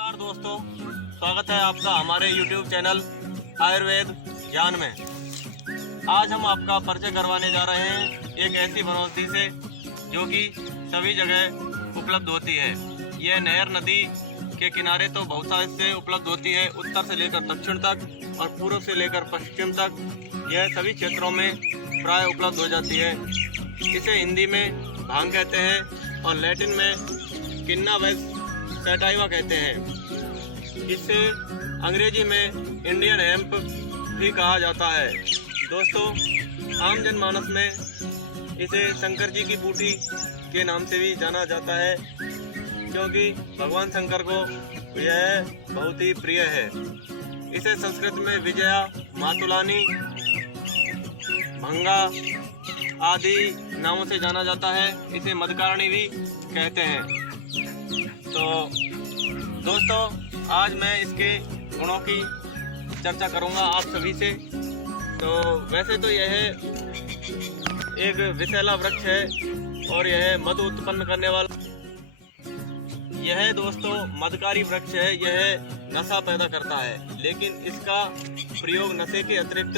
नमस्कार दोस्तों, स्वागत है आपका हमारे YouTube चैनल आयुर्वेद ज्ञान में। आज हम आपका परिचय करवाने जा रहे हैं एक ऐसी वनौषधि से जो कि सभी जगह उपलब्ध होती है। यह नहर नदी के किनारे तो बहुत सारे से उपलब्ध होती है, उत्तर से लेकर दक्षिण तक और पूर्व से लेकर पश्चिम तक यह सभी क्षेत्रों में प्राय उपलब्ध हो जाती है। इसे हिंदी में भांग कहते हैं और लैटिन में किन्ना वेस सैटाइवा कहते हैं। इसे अंग्रेजी में इंडियन हेम्प भी कहा जाता है। दोस्तों, आम जनमानस में इसे शंकर जी की बूटी के नाम से भी जाना जाता है, क्योंकि भगवान शंकर को यह बहुत ही प्रिय है। इसे संस्कृत में विजया, मातुलानी, भंगा आदि नामों से जाना जाता है। इसे मधुकारिणी भी कहते हैं। तो दोस्तों, आज मैं इसके गुणों की चर्चा करूंगा आप सभी से। तो वैसे तो यह एक विषैला वृक्ष है और यह मधु उत्पन्न करने वाला यह दोस्तों मधुकारी वृक्ष है। यह नशा पैदा करता है, लेकिन इसका प्रयोग नशे के अतिरिक्त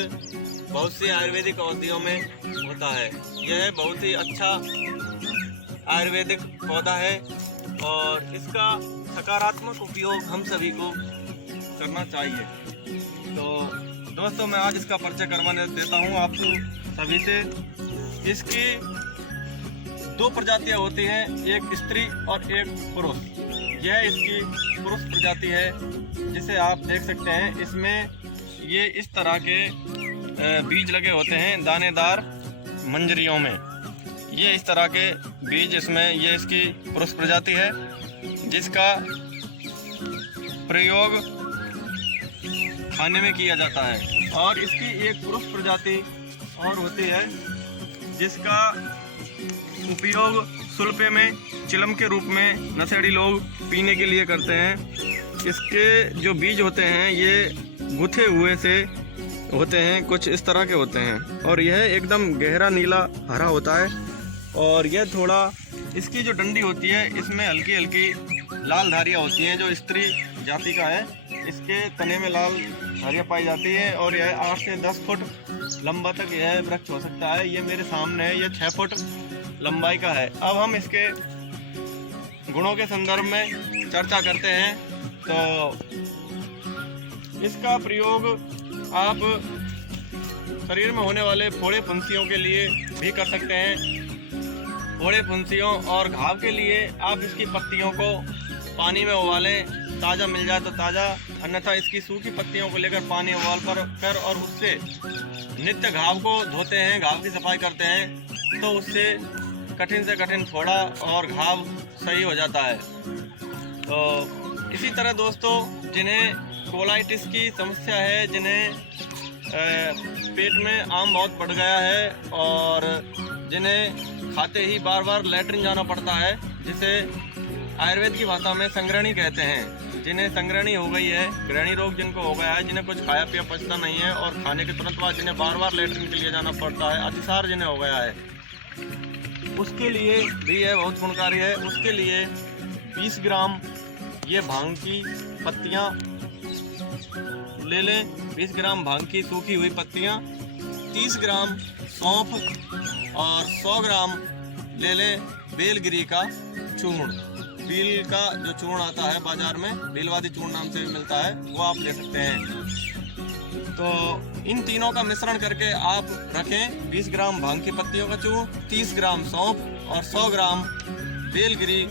बहुत सी आयुर्वेदिक औषधियों में होता है। यह बहुत ही अच्छा आयुर्वेदिक पौधा है और इसका सकारात्मक उपयोग हम सभी को करना चाहिए। तो दोस्तों, मैं आज इसका परिचय करवाने देता हूँ आपको सभी से। इसकी दो प्रजातियाँ होती हैं, एक स्त्री और एक पुरुष। यह इसकी पुरुष प्रजाति है, जिसे आप देख सकते हैं। इसमें ये इस तरह के बीज लगे होते हैं दानेदार मंजरियों में। ये इस तरह के बीज इसमें, ये इसकी पुरुष प्रजाति है, जिसका प्रयोग खाने में किया जाता है। और इसकी एक पुरुष प्रजाति और होती है, जिसका उपयोग सुल्फे में चिलम के रूप में नशेड़ी लोग पीने के लिए करते हैं। इसके जो बीज होते हैं ये गुथे हुए से होते हैं, कुछ इस तरह के होते हैं और यह एकदम गहरा नीला हरा होता है। और यह थोड़ा, इसकी जो डंडी होती है इसमें हल्की हल्की लाल धारियाँ होती हैं, जो स्त्री जाति का है। इसके तने में लाल धारियाँ पाई जाती है और यह 8 से 10 फुट लंबा तक यह वृक्ष हो सकता है। ये मेरे सामने है, यह 6 फुट लंबाई का है। अब हम इसके गुणों के संदर्भ में चर्चा करते हैं। तो इसका प्रयोग आप शरीर में होने वाले फोड़े फुंसियों के लिए भी कर सकते हैं। फोड़े फुंसियों और घाव के लिए आप इसकी पत्तियों को पानी में उबालें, ताज़ा मिल जाए तो ताज़ा, अन्यथा इसकी सूखी पत्तियों को लेकर पानी उबाल कर और उससे नित्य घाव को धोते हैं, घाव की सफाई करते हैं, तो उससे कठिन से कठिन फोड़ा और घाव सही हो जाता है। तो इसी तरह दोस्तों, जिन्हें कोलाइटिस की समस्या है, जिन्हें पेट में आम बहुत बढ़ गया है और जिन्हें खाते ही बार बार लैट्रिन जाना पड़ता है, जिसे आयुर्वेद की भाषा में संग्रहणी कहते हैं, जिन्हें संग्रहणी हो गई है, ग्रहणी रोग जिनको हो गया है, जिन्हें कुछ खाया पिया पचता नहीं है और खाने के तुरंत बाद जिन्हें बार बार लैट्रिन के लिए जाना पड़ता है, अतिसार जिन्हें हो गया है, उसके लिए भी यह बहुत गुणकारी है। उसके लिए 20 ग्राम ये भांग की पत्तियाँ ले लें, 20 ग्राम भांग की सूखी हुई पत्तियाँ, 30 ग्राम सौंफ और 100 ग्राम ले लें बेलगिरी का चूर्ण। बील का जो चूर्ण आता है बाजार में, बेलवादी चूर्ण नाम से भी मिलता है, वो आप ले सकते हैं। तो इन तीनों का मिश्रण करके आप रखें। 20 ग्राम भांग की पत्तियों का चूर्ण, 30 ग्राम सौंफ और 100 ग्राम बेलगिरी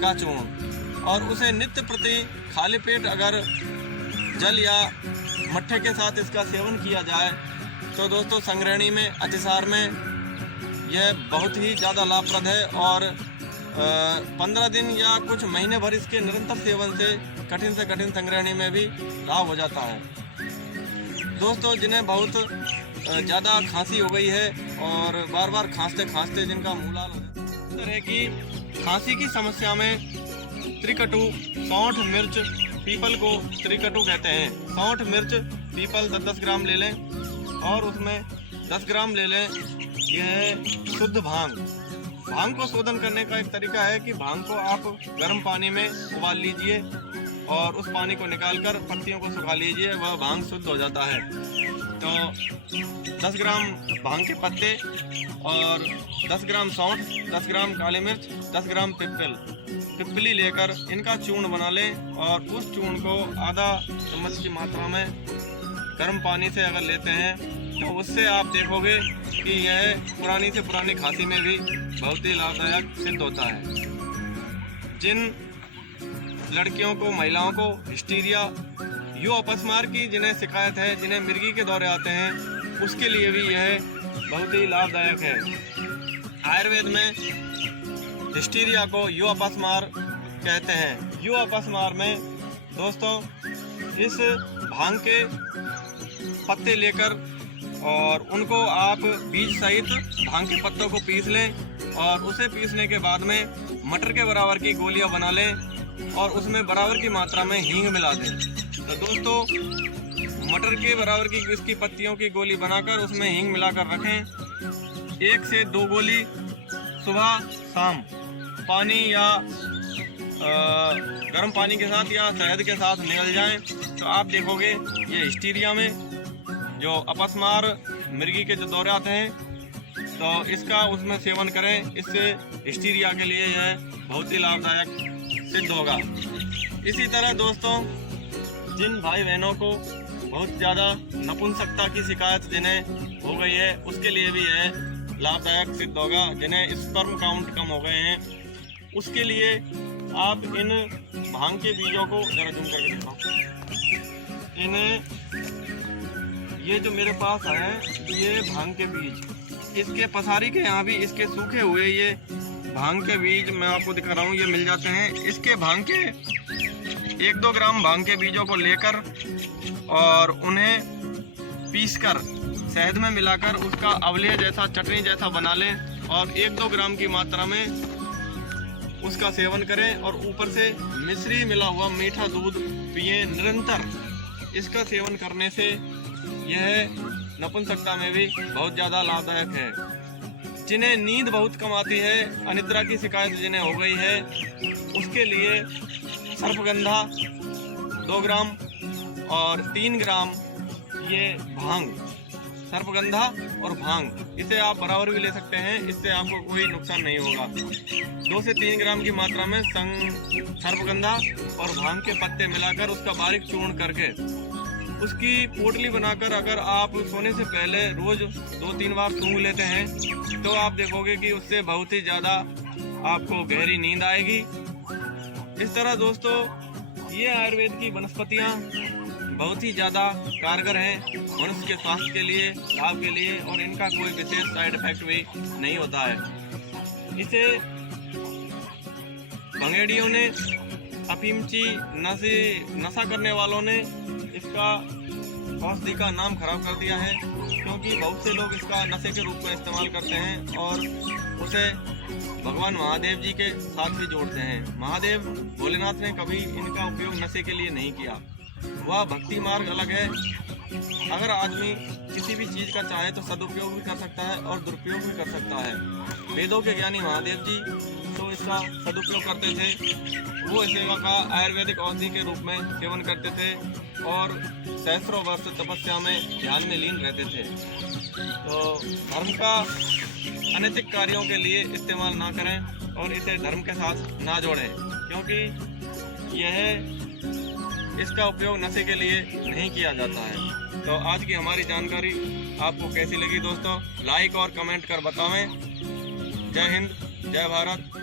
का चूर्ण, और उसे नित्य प्रति खाली पेट अगर जल या मट्ठे के साथ इसका सेवन किया जाए तो दोस्तों संग्रहणी में, अतिसार में यह बहुत ही ज़्यादा लाभप्रद है। और 15 दिन या कुछ महीने भर इसके निरंतर सेवन से कठिन संग्रहणी में भी लाभ हो जाता है। दोस्तों, जिन्हें बहुत ज़्यादा खांसी हो गई है और बार बार खांसते जिनका मुँह लाल हो जाता है, इस तरह की खांसी की समस्या में त्रिकटु, सौंठ, मिर्च, पीपल को त्रिकटु कहते हैं। सौंठ, मिर्च, पीपल 10-10 ग्राम ले लें और उसमें 10 ग्राम ले लें यह शुद्ध भांग। भांग को शोधन करने का एक तरीका है कि भांग को आप गर्म पानी में उबाल लीजिए और उस पानी को निकालकर पत्तियों को सुखा लीजिए, वह भांग शुद्ध हो जाता है। तो 10 ग्राम भांग के पत्ते और 10 ग्राम सौंठ, 10 ग्राम काली मिर्च, 10 ग्राम पिपली लेकर इनका चूर्ण बना लें और उस चूर्ण को आधा चम्मच की मात्रा में गर्म पानी से अगर लेते हैं तो उससे आप देखोगे कि यह पुरानी से पुरानी खांसी में भी बहुत ही लाभदायक सिद्ध होता है। जिन लड़कियों को, महिलाओं को हिस्टीरिया, यो अपस्मार की जिन्हें शिकायत है, जिन्हें मिर्गी के दौरे आते हैं, उसके लिए भी यह बहुत ही लाभदायक है। आयुर्वेद में हिस्टीरिया को यो अपस्मार कहते हैं। यो अपस्मार में दोस्तों इस भांग के पत्ते लेकर और उनको आप बीज सहित भांग के पत्तों को पीस लें और उसे पीसने के बाद में मटर के बराबर की गोलियां बना लें और उसमें बराबर की मात्रा में हींग मिला दें। तो दोस्तों मटर के बराबर की इसकी पत्तियों की गोली बनाकर उसमें हींग मिलाकर रखें। 1 से 2 गोली सुबह शाम पानी या गर्म पानी के साथ या शहद के साथ निकल जाएं तो आप देखोगे ये हिस्टीरिया में जो अपस्मार, मिर्गी के जो दौरे आते हैं तो इसका उसमें सेवन करें। इससे हिस्टीरिया के लिए यह बहुत ही लाभदायक सिद्ध होगा। इसी तरह दोस्तों जिन भाई बहनों को बहुत ज़्यादा नपुंसकता की शिकायत जिन्हें हो गई है उसके लिए भी यह लाभदायक सिद्ध होगा। जिन्हें स्पर्म काउंट कम हो गए हैं उसके लिए आप इन भांग के बीजों को जरा जूम करके दिखाओ। इन्हें ये जो मेरे पास है ये भांग के बीज, इसके पसारी के यहाँ भी इसके सूखे हुए ये भांग के बीज मैं आपको दिखा रहा हूँ, ये मिल जाते हैं। इसके भांग के 1-2 ग्राम भांग के बीजों को लेकर और उन्हें पीसकर शहद में मिलाकर उसका अवलेह जैसा, चटनी जैसा बना लें और 1-2 ग्राम की मात्रा में उसका सेवन करें और ऊपर से मिश्री मिला हुआ मीठा दूध पिएं निरंतर। इसका सेवन करने से यह नपुंसकता में भी बहुत ज़्यादा लाभदायक है। जिन्हें नींद बहुत कम आती है, अनिद्रा की शिकायत जिन्हें हो गई है उसके लिए सर्पगंधा 2 ग्राम और 3 ग्राम ये भांग, सर्पगंधा और भांग, इसे आप बराबर भी ले सकते हैं, इससे आपको कोई नुकसान नहीं होगा। 2 से 3 ग्राम की मात्रा में सर्पगंधा और भांग के पत्ते मिलाकर उसका बारीक चूर्ण करके उसकी पोटली बनाकर अगर आप सोने से पहले रोज 2-3 बार सूंघ लेते हैं तो आप देखोगे कि उससे बहुत ही ज़्यादा आपको गहरी नींद आएगी। इस तरह दोस्तों ये आयुर्वेद की वनस्पतियाँ बहुत ही ज़्यादा कारगर हैं मनुष्य के स्वास्थ्य के लिए, लाभ के लिए, और इनका कोई विशेष साइड इफेक्ट भी नहीं होता है। इसे भंगेड़ियों ने, अफीमची, नशा करने वालों ने इसका औषधि का नाम खराब कर दिया है, क्योंकि बहुत से लोग इसका नशे के रूप में इस्तेमाल करते हैं और उसे भगवान महादेव जी के साथ भी जोड़ते हैं। महादेव भोलेनाथ ने कभी इनका उपयोग नशे के लिए नहीं किया, वह भक्ति मार्ग अलग है। अगर आदमी किसी भी चीज़ का चाहे तो सदुपयोग भी कर सकता है और दुरुपयोग भी कर सकता है। वेदों के ज्ञानी महादेव जी तो इसका सदुपयोग करते थे, वो इसे का आयुर्वेदिक औषधि के रूप में सेवन करते थे और सहस्रों वर्ष तपस्या में ध्यान में लीन रहते थे। तो धर्म का अनैतिक कार्यों के लिए इस्तेमाल ना करें और इसे धर्म के साथ ना जोड़ें, क्योंकि इसका उपयोग नशे के लिए नहीं किया जाता है। तो आज की हमारी जानकारी आपको कैसी लगी दोस्तों, लाइक और कमेंट कर बतावें। जय हिंद, जय भारत।